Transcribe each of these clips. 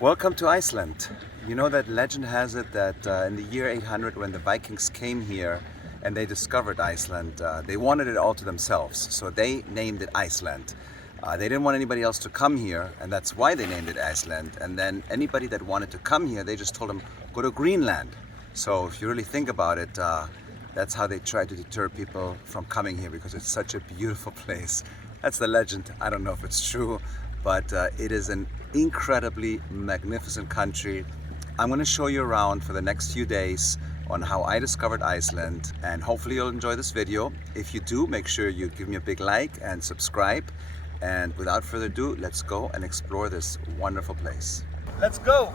Welcome to Iceland. You know that legend has it that in the year 800 when the Vikings came here and they discovered Iceland, they wanted it all to themselves, so they named it Iceland. They didn't want anybody else to come here, and that's why they named it Iceland. And then anybody that wanted to come here, they just told them, go to Greenland. So if you really think about it, that's how they tried to deter people from coming here, because it's such a beautiful place. That's the legend. I don't know if it's true, but it is an incredibly magnificent country. I'm going to show you around for the next few days on how I discovered Iceland, and hopefully you'll enjoy this video. If you do, make sure you give me a big like and subscribe. And without further ado, let's go and explore this wonderful place. Let's go!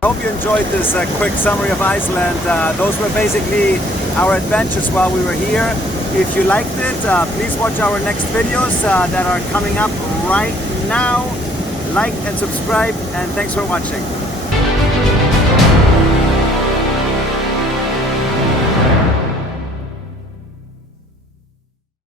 I hope you enjoyed this quick summary of Iceland. Those were basically our adventures while we were here. If you liked it, please watch our next videos that are coming up right now. Like and subscribe, and thanks for watching.